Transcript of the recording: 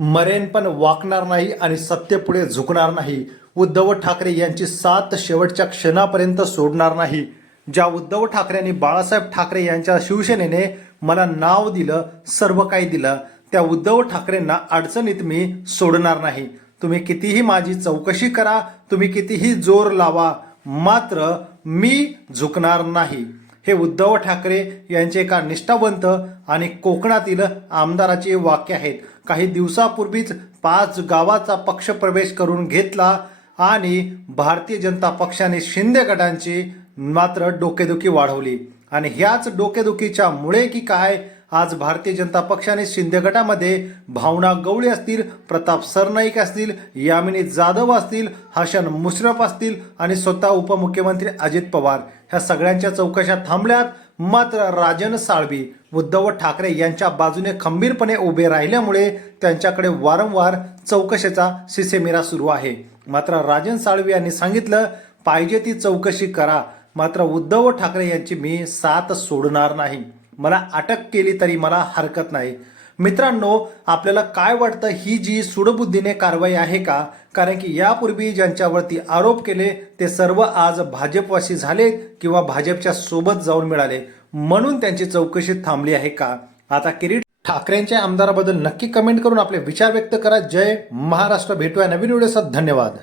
मरेन पण वाकणार नाही आणि सत्तेपुढे झुकणार नाही. उद्धव ठाकरे यांची साथ शेवटच्या क्षणापर्यंत सोडणार नाही. ज्या उद्धव ठाकरेंनी बाळासाहेब ठाकरे यांच्या शिवसेनेने मला नाव दिलं सर्व काही दिलं त्या उद्धव ठाकरेंना अडचणीत मी सोडणार नाही. तुम्ही कितीही माझी चौकशी करा तुम्ही कितीही जोर लावा मात्र मी झुकणार नाही. हे उद्धव ठाकरे यांचे एका निष्ठावंत आणि कोकणातील आमदाराचे वाक्य आहेत. काही दिवसापूर्वीच पाच गावाचा पक्ष प्रवेश करून घेतला आणि भारतीय जनता पक्षाने शिंदे गटांची मात्र डोकेदुखी वाढवली. आणि ह्याच डोकेदुखीच्या मुळे की काय आज भारतीय जनता पक्षाने शिंदे गटामध्ये भावना गवळी असतील प्रताप सरनाईक असतील यामिनी जाधव असतील हसन मुश्रफ असतील आणि स्वतः उपमुख्यमंत्री अजित पवार. ह्या सगळ्यांच्या चौकशा थांबल्यात मात्र राजन साळवी उद्धव ठाकरे यांच्या बाजूने खंबीरपणे उभे राहिल्यामुळे त्यांच्याकडे वारंवार चौकशीचा सिसेमिरा सुरू आहे. मात्र राजन साळवी यांनी सांगितलं पाहिजे ती चौकशी करा मात्र उद्धव ठाकरे यांची मी साथ सोडणार नाही. मला अटक केली तरी मला हरकत नाही. मित्रांनो आपल्याला काय वाटतं? ही जी सुडबुद्धीने कारवाई आहे का? कारण की यापूर्वी ज्यांच्यावरती आरोप केले ते सर्व आज भाजपवासी झाले किंवा भाजपच्या सोबत जाऊन मिळाले. म्हणून त्यांची चौकशी थांबली आहे का? आता किरीट ठाकरेंच्या आमदाराबद्दल नक्की कमेंट करून आपले विचार व्यक्त करा. जय महाराष्ट्र. भेटूया नवीन व्हिडिओसाठी धन्यवाद.